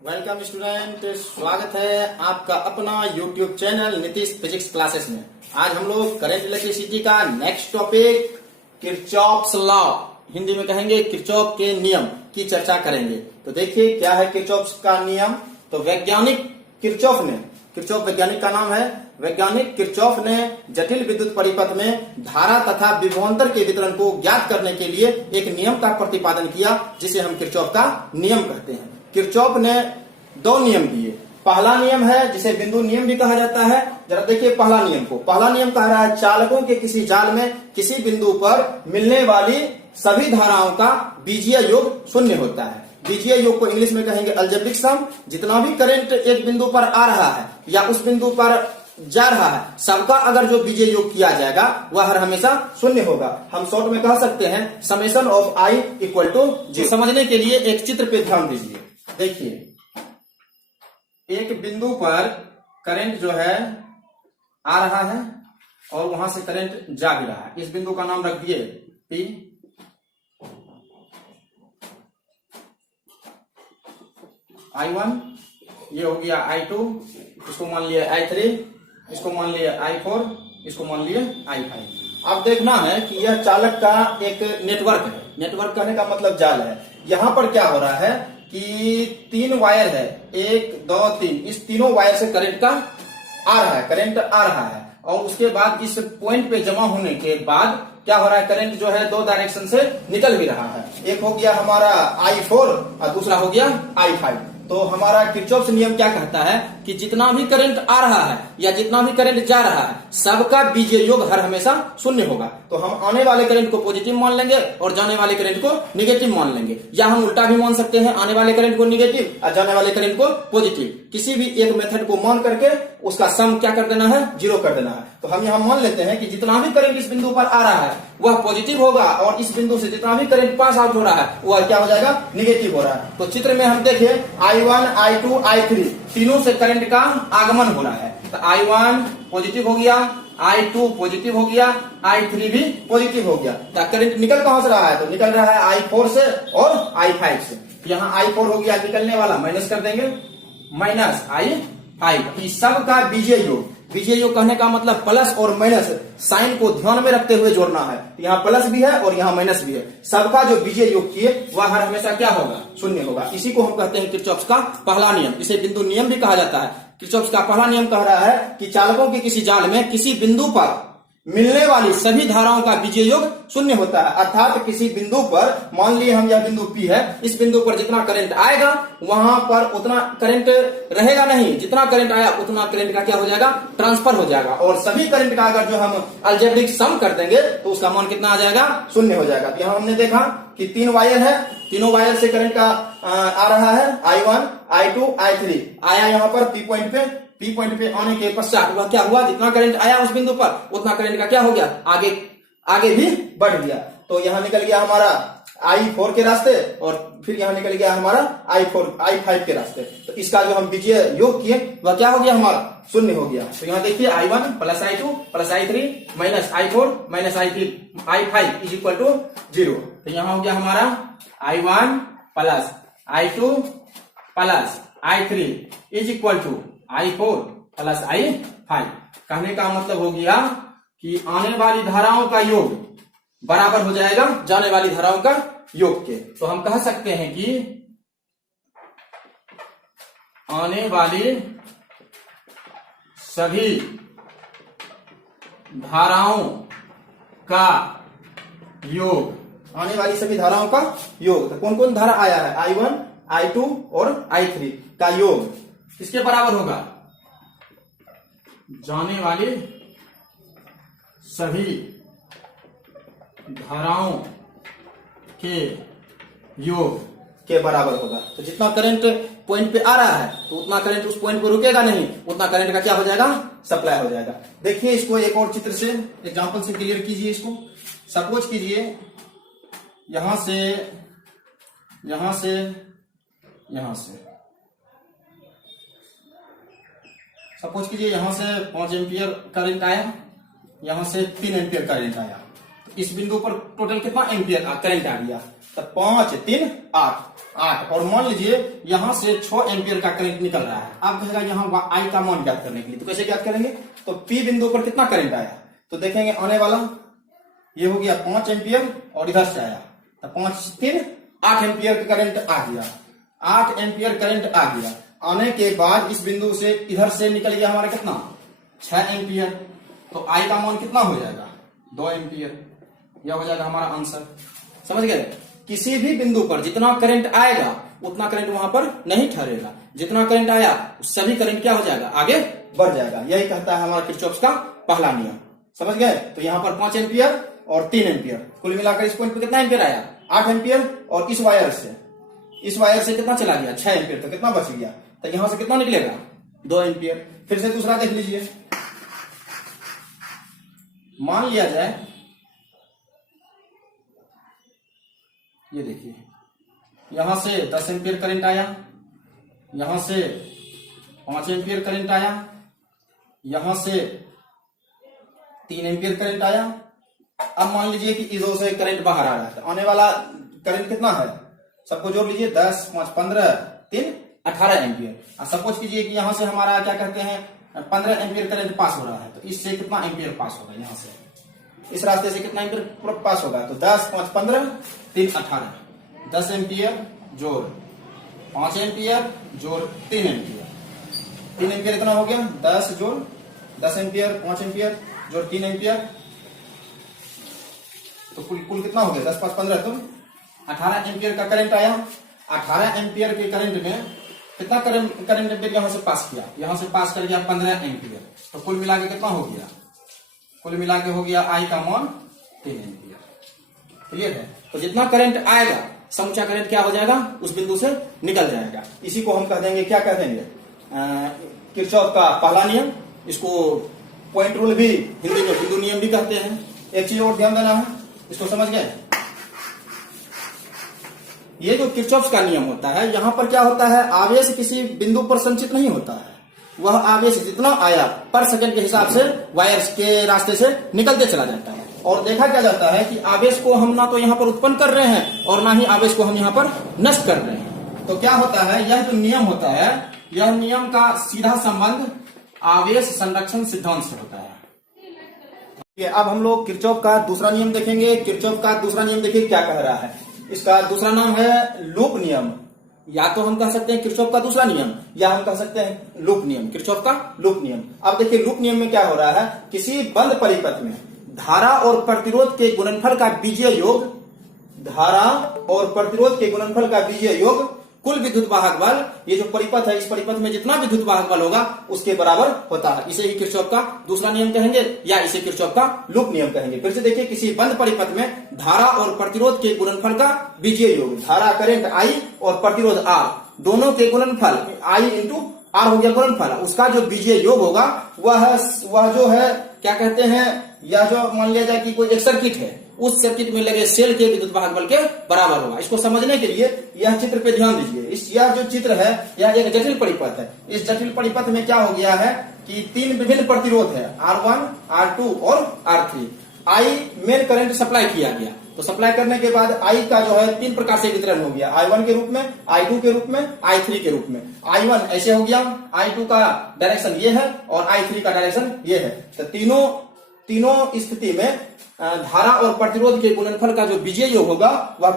Welcome student, स्वागत है आपका अपना YouTube channel Nitish physics classes में। आज हम लोग करंट इलेक्ट्रिसिटी का next topic Kirchhoff's law, Hindi में कहेंगे किरचॉफ के नियम की चर्चा करेंगे। तो देखिए क्या है किरचॉफ्स का नियम। तो वैज्ञानिक किरचॉफ ने, किरचॉफ वैज्ञानिक का नाम है, वैज्ञानिक किरचॉफ ने जटिल विद्युत परिपथ में धारा तथा विभवांतर के वितरण को ज्ञात करने के लिए एक नियम का प्रतिपादन किया जिसे हम किरचॉफ का नियम कहते हैं। किरचॉफ ने दो नियम दिए। पहला नियम है जिसे बिंदु नियम भी कहा जाता है। जरा देखिए पहला नियम को। पहला नियम कह रहा है चालकों के किसी जाल में किसी बिंदु पर मिलने वाली सभी धाराओं का बीजीय योग शून्य होता है। बीजीय योग को इंग्लिश में कहेंगे अलजेब्रिक सम। जितना भी करंट एक बिंदु पर आ रहा है या उस बिंदु पर जा रहा है, सबका अगर जो बीजीय योग किया जाएगा वह हर हमेशा शून्य होगा। हम शॉर्ट में कह सकते हैं summation of I equal to G. समझने के लिए एक चित्र पे ध्यान दीजिए। देखिए एक बिंदु पर करंट जो है आ रहा है और वहां से करंट जा भी रहा है। इस बिंदु का नाम रख दिए P। I1, ये हो गया I2, इसको मान लिया I3, इसको मान लिया I4, इसको मान लिया I5। अब देखना है कि यह चालक का एक नेटवर्क है। नेटवर्क कहने का मतलब जाल है। यहां पर क्या हो रहा है कि तीन वायर है, 1 2 3। इस तीनों वायर से करंट का आ रहा है, करंट आ रहा है और उसके बाद इस पॉइंट पे जमा होने के बाद क्या हो रहा है, करंट जो है दो डायरेक्शन से निकल भी रहा है। एक हो गया हमारा I4 और दूसरा हो गया I5। तो हमारा किरचॉफ्स नियम क्या कहता है कि जितना भी करंट आ रहा है या जितना भी करंट जा रहा है सबका बीजीय योग हर हमेशा शून्य होगा। तो हम आने वाले करंट को पॉजिटिव मान लेंगे और जाने वाले करंट को नेगेटिव मान लेंगे, या हम उल्टा भी मान सकते हैं, आने वाले करंट को नेगेटिव और जाने वाले करंट को पॉजिटिव। किसी भी एक मेथड को मान करके उसका सम क्या कर देना है, 0 कर देना है। तो हम यहाँ मान लेते हैं कि जितना भी करंट इस बिंदु पर आ रहा है वह पॉजिटिव होगा और इस बिंदु से जितना भी करंट पास आउट हो रहा है वह क्या हो जाएगा, नेगेटिव हो रहा है। तो चित्र में हम देखें I1, I2, I3 तीनों से करंट का आगमन हो रहा है। तो I1 पॉजिटिव हो गया, I2 पॉजिटिव हो गया, I3 भी पॉजिटिव हो गया। तो करंट निकल कहां से रहा है, तो निकल रहा है I4 से और I5 से। यहाँ I4 हो गया निकलने वाला, माइनस कर देंगे, माइनस I5। इस सब का बीजीय योग, बीजीय योग कहने का मतलब प्लस और माइनस साइन को ध्यान में रखते हुए जोड़ना है। यहाँ प्लस भी है और यहाँ माइनस भी है। सबका जो बीजीय योग किए वह हर हमेशा क्या होगा, शून्य होगा। इसी को हम कहते हैं किरचॉफ्स का पहला नियम। इसे बिंदु नियम भी कहा जाता है। किरचॉफ्स का पहला नियम कह रहा है कि चालकों के किसी जाल में किसी बिंदु पर मिलने वाली सभी धाराओं का बीजीय योग शून्य होता है। अर्थात किसी बिंदु पर, मान लिए हम यह बिंदु P है, इस बिंदु पर जितना करंट आएगा वहां पर उतना करंट रहेगा नहीं। जितना करंट आया उतना करंट का क्या हो जाएगा, ट्रांसफर हो जाएगा। और सभी करंट का अगर जो हम अलजेब्रिक सम कर देंगे तो उसका मान कितना आ जाएगा, शून्य हो जाएगा। तो यहाँ हमने देखा कि 3 वायर है, तीनों वायर से करंट का आ रहा है I1, I2, I3 आया यहाँ पर P पॉइंट पे आने के पश्चात वह क्या हुआ, जितना करंट आया उस बिंदु पर उतना करंट का क्या हो गया, आगे भी बढ़ गया। तो यहाँ निकल गया हमारा I4 के रास्ते और फिर यहाँ निकल गया हमारा I5 के रास्ते। तो इसका जो हम बीजीय योग किए वह क्या हो गया, हमारा शून्य हो गया। तो यहाँ देखिए I1 plus I2 plus I3 minus I4 minus I5 is equal to 0। तो यहाँ हो गया हमारा I1 plus I2 plus I3 is equal to I4 plus I5। कहने का मतलब हो गया कि आने वाली धाराओं का योग बराबर हो जाएगा जाने वाली धाराओं का योग के। तो हम कह सकते हैं कि आने वाली सभी धाराओं का योग, आने वाली सभी धाराओं का योग। तो कौन कौन धारा आया है, I1, I2 और I3 का योग किसके बराबर होगा, जाने वाली सभी धाराओं के योग के बराबर होगा। तो जितना करंट पॉइंट पे आ रहा है तो उतना करंट उस पॉइंट पे रुकेगा नहीं, उतना करंट का क्या हो जाएगा, सप्लाई हो जाएगा। देखिए इसको एक और चित्र से, एग्जांपल से क्लियर कीजिए इसको। सपोज कीजिए यहां से यहां से यहां से, सपोज कीजिए यहां से 5 एम्पियर करंट आया, यहां से 3 एम्पियर करंट आया। तो इस बिंदु पर टोटल कितना एम्पियर करंट आ गया, तो 5 3 8 और मान लीजिए यहां से 6 एम्पियर का करंट निकल रहा है। आप कहेगा यहाँ आई का मान ज्ञात करने के लिए, तो कैसे ज्ञात करेंगे? तो पी बिंदु पर कितना करंट आया, तो देखेंगे आने वाला ये हो गया 5 एम्पियर और इधर से आया तो 5 3 8 एम्पियर का करंट आ गया। 8 एम्पियर करंट आ गया, आने के बाद इस बिंदु से इधर से निकल गया हमारा कितना 6 एम्पियर। तो आई का मान कितना हो जाएगा 2 एम्पियर। यह हो जाएगा हमारा आंसर। समझ गए? किसी भी बिंदु पर जितना करंट आएगा उतना करंट वहां पर नहीं ठहरेगा, जितना करंट आया सभी करंट क्या हो जाएगा आगे बढ़ जाएगा। यही कहता है हमारा किरचॉफ का पहला नियम। समझ गए? तो यहाँ पर 5 एम्पियर और 3 एम्पियर, कुल मिलाकर इस पॉइंट पे कितना एम्पियर आया 8 एम्पियर, और इस वायर से कितना चला गया 6 एम्पियर, तो कितना बच गया, तो यहां से कितना निकलेगा 2 एम्पियर। फिर से दूसरा देख लीजिए, मान लिया जाए ये देखिए यहां से 10 एम्पियर करंट आया, यहां से 5 एम्पियर करंट आया, यहां से 3 एम्पियर करंट आया। अब मान लीजिए कि इधर से करंट बाहर आ रहा है, तो आने वाला करंट कितना है, सबको जोड़ लीजिए 10 5 15 3 18 एम्पियर। सपोज कीजिए कि यहां से हमारा क्या कहते हैं 15 एम्पियर करंट पास हो रहा है, तो इससे कितना एम्पियर पास होगा, यहां से इस रास्ते से कितना एम्पियर पास होगा, तो 10 5 15 3 18, 10 एम्पियर जोड़ 5 एम्पियर जोड़ 3 एम्पियर, 3 एम्पियर कितना हो गया 10 जोड़ 10 एम्पियर 5 एम्पियर जोड़ 3 एम्पियर, तो कुल कितना हो गया 10 5 15 तो 18 एम्पियर का करंट आया। 18 एम्पियर के करंट में कितना करंट एम्पियर यहां से पास किया, यहां से पास कर गया 15 एम्पियर, तो कुल मिला के कितना हो गया, कुल मिला के हो गया आई का मान 3 एम्पियर। क्लियर है? तो जितना करंट आएगा समूचा करंट क्या हो जाएगा उस बिंदु से निकल जाएगा। इसी को हम कह देंगे, क्या कह देंगे, किरचॉफ का पहला नियम। इसको पॉइंट रूल भी हिंदी में बिंदु नियम भी कहते हैं। एक चीज और ध्यान देना है, इसको समझ गए, ये जो किरचॉफ का नियम होता है, यहां पर क्या होता है आवेश किसी बिंदु पर संचित नहीं होता है, वह आवेश जितना आया पर सेकंड के हिसाब से वायर्स के रास्ते से निकलते चला जाता है। और देखा क्या जाता है कि आवेश को हम ना तो यहाँ पर उत्पन्न कर रहे हैं और ना ही आवेश को हम यहाँ पर नष्ट कर रहे हैं। तो क्या होता है, यह जो नियम होता है, यह नियम का सीधा संबंध आवेश संरक्षण सिद्धांत से होता है। अब हम लोग किरचॉफ का दूसरा नियम देखेंगे। किरचॉफ का दूसरा नियम देखिए क्या कह रहा है, इसका दूसरा नाम है लूप नियम। या तो हम कह सकते हैं किरचॉफ का दूसरा नियम, या हम कह सकते हैं लूप नियम, किरचॉफ का लूप नियम। अब देखिए लूप नियम में क्या हो रहा है, किसी बंद परिपथ में धारा और प्रतिरोध के गुणनफल का बीजीय योग, धारा और प्रतिरोध के गुणनफल का बीजीय योग कुल विद्युत वाहक बल, ये जो परिपथ है इस परिपथ में जितना विद्युत वाहक बल होगा उसके बराबर होता है। इसे ही किरचॉफ का दूसरा नियम कहेंगे या इसे किरचॉफ का लूप नियम कहेंगे। फिर से देखिए, किसी बंद परिपथ में धारा और प्रतिरोध के गुणनफल का बीजीय योग, धारा करंट आई और प्रतिरोध आर, दोनों के गुणनफल आई इंटू आर हो गया गुणनफल, उसका जो बीजीय योग होगा वह जो है क्या कहते हैं, या जो मान लिया जाए कि कोई एक सर्किट है, उस सर्किट में लगे सेल के विद्युत वाहक बल के बराबर होगा। इसको समझने के लिए यह चित्र पे ध्यान दीजिए। यह जो चित्र है यह एक जटिल परिपथ है। इस जटिल परिपथ में क्या हो गया है कि 3 विभिन्न प्रतिरोध है, R1 R2 और R3। आई मेन करंट सप्लाई किया गया, तो सप्लाई करने के बाद आई का जो है 3 प्रकार से वितरण हो गया, I1 के रूप में, I2 के रूप में, I3 के रूप में। I1 ऐसे हो गया, I2 का डायरेक्शन ये है और I3 का डायरेक्शन ये है। तो तीनों स्थिति में धारा और प्रतिरोध के गुणनफल का जो बीजीय योग होगा वह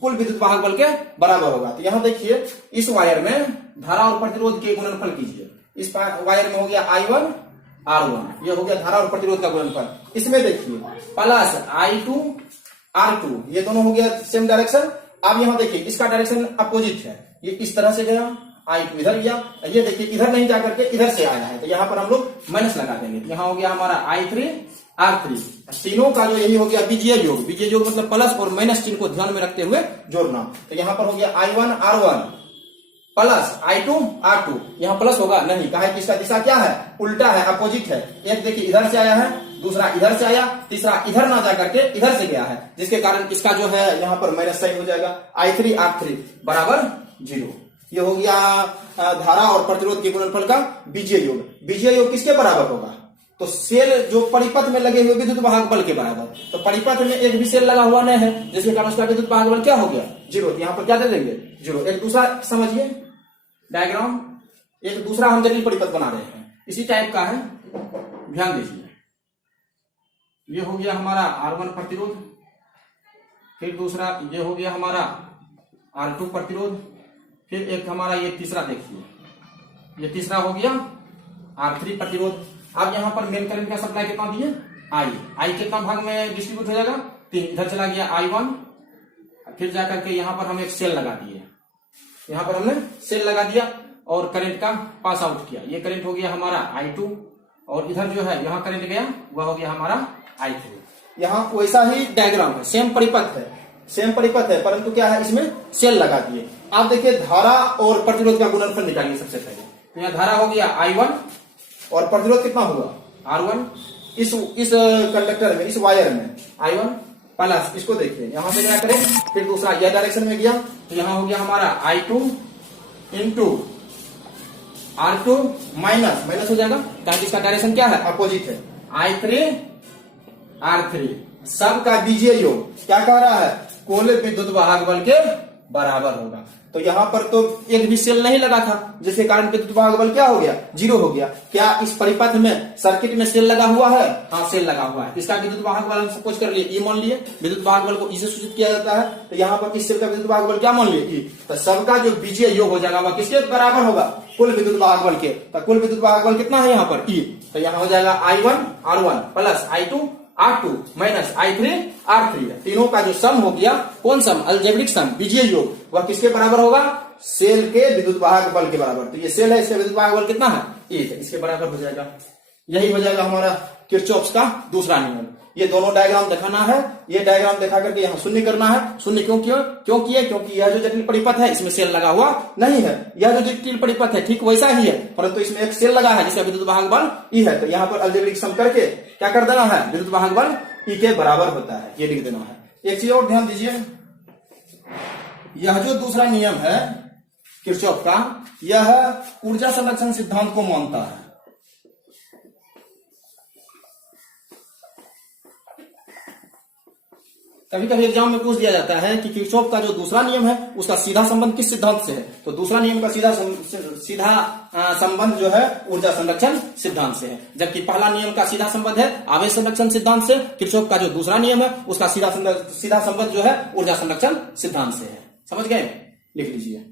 कुल विद्युत वाहक बल के बराबर होगा। तो यहाँ देखिए, इस वायर में धारा और प्रतिरोध के गुणनफल कीजिए। इस वायर में हो गया I1 R1, ये हो गया धारा और प्रतिरोध का गुणनफल। इसमें देखिए प्लस I2 R2, ये दोनों हो गया सेम डायरेक्शन। अब यहाँ देखिए इसका डायरेक्शन अपोजिट है, ये इस तरह से गया, I2 इधर गया, ये देखिए इधर नहीं जाकर के इधर से आया है, तो यहाँ पर हम लोग माइनस लगा देंगे। यहाँ हो गया हमारा I3 R3, तीनों का जो यही हो गया बीजीय योग। बीजीय योग मतलब प्लस और माइनस चिन्ह को ध्यान में रखते हुए जोड़ना। तो यहाँ पर हो गया I1 R1 plus I2 R2, यहाँ प्लस होगा नहीं, कहा है कि इसका दिशा क्या है, उल्टा है, अपोजिट है। एक देखिए इधर से आया है, दूसरा इधर से आया, तीसरा इधर ना जाकर के इधर से गया है, जिसके कारण इसका जो है यहाँ पर माइनस साइन हो जाएगा। I3 R3 बराबर 0। ये हो गया धारा और प्रतिरोध के गुणनफल का बीजीय योग। बीजीय योग किसके बराबर होगा, तो सेल जो परिपथ में लगे हुए विद्युत वाहक बल के बराबर। तो परिपथ में एक भी सेल लगा हुआ नहीं है, जिसके कारण उसका विद्युत वाहक बल क्या हो गया, 0। यहाँ पर क्या दे देंगे, 0। एक दूसरा समझिए डायग्राम, एक दूसरा हम जटिल परिपथ बना रहे हैं, इसी टाइप का है, ध्यान दीजिए। ये हो गया हमारा R1 प्रतिरोध, फिर दूसरा ये हो गया हमारा R2 प्रतिरोध, फिर एक हमारा ये तीसरा देखिए, ये तीसरा हो गया R3 प्रतिरोध। अब यहाँ पर मेन करंट का सप्लाई कितना दिए, I कितना भाग में डिस्ट्रीब्यूट हो जाएगा, 3। इधर चला गया I1, फिर जाकर के यहाँ पर हम एक सेल लगा दिए, यहाँ पर हमने सेल लगा दिया और करंट का पास आउट किया। ये करंट हो गया हमारा I2 और इधर जो है यहाँ करंट गया वह हो गया हमारा I3। यहाँ वैसा ही डायग्राम है, सेम परिपथ है, सेम परिपथ है, परंतु क्या है इसमें सेल लगा दिए। आप देखिए धारा और प्रतिरोध का गुणनफल निकालिए सबसे पहले। तो यहाँ धारा हो गया I1 और प्रतिरोध कितना हुआ R1, इस कंडक्टर में, इस वायर में I1 प्लस, इसको देखिए यहां से क्या करें, फिर दूसरा यह डायरेक्शन में गया तो यहां हो गया हमारा I2 इंटू R2 माइनस हो जाएगा, ताकि इसका डायरेक्शन क्या है, अपोजिट है, I3 R3 सब का बीजीय योग क्या कह रहा है, कुल विद्युत वाहक बल के बराबर होगा। तो यहाँ पर तो एक भी सेल नहीं लगा था, जिसके कारण विद्युत वाहक बल क्या हो गया, 0 हो गया। क्या इस परिपथ में सर्किट में सेल लगा हुआ है, हाँ सेल लगा हुआ है। इसका विद्युत वाहक बल हम सपोज कर लिए E मान लिए, विद्युत वाहक बल को E से सूचित किया जाता है। तो यहाँ पर इस सेल का विद्युत वाहक बल क्या मान लिए, E। तो सबका जो बीजीय योग हो जाएगा वह किसके बराबर होगा, कुल विद्युत वाहक बल के। तो कुल विद्युत वाहक बल कितना है यहाँ पर, E। तो यहाँ हो जाएगा I1 R1 plus I2 R2 minus I3 R3, तीनों का जो सम हो गया, कौन सम, अलजेब्रिक सम, बीजीय योग, वह किसके बराबर होगा, सेल के विद्युत वाहक बल के बराबर। तो ये सेल है, इसका विद्युत वाहक बल कितना है, 1, इसके बराबर हो जाएगा। यही हो जाएगा हमारा किरचॉफ का दूसरा नियम। ये दोनों डायग्राम दिखाना है, ये डायग्राम दिखा करके यहाँ शून्य करना है। शून्य क्यों किया, क्योंकि यह जो जटिल परिपथ है इसमें सेल लगा हुआ नहीं है। यह जो जटिल परिपथ है ठीक वैसा ही है, परंतु इसमें एक सेल लगा है जिसका विद्युत वाहक बल E है। तो यहाँ पर अलजेब्रिक सम करके क्या कर देना है, विद्युत वाहक बल E के बराबर होता है, ये लिख देना है। एक चीज और ध्यान दीजिए, यह जो दूसरा नियम है किरचॉफ का, यह ऊर्जा संरक्षण सिद्धांत को मानता है। कभी कभी एग्जाम में पूछ दिया जाता है कि किरचॉफ का जो दूसरा नियम है उसका सीधा संबंध किस सिद्धांत से है। तो दूसरा नियम का सीधा संबंध जो है ऊर्जा संरक्षण सिद्धांत से है, जबकि पहला नियम का सीधा संबंध है आवेश संरक्षण सिद्धांत से। किरचॉफ का जो दूसरा नियम है उसका सीधा संबंध जो है ऊर्जा संरक्षण सिद्धांत से है। समझ गए, लिख लीजिए।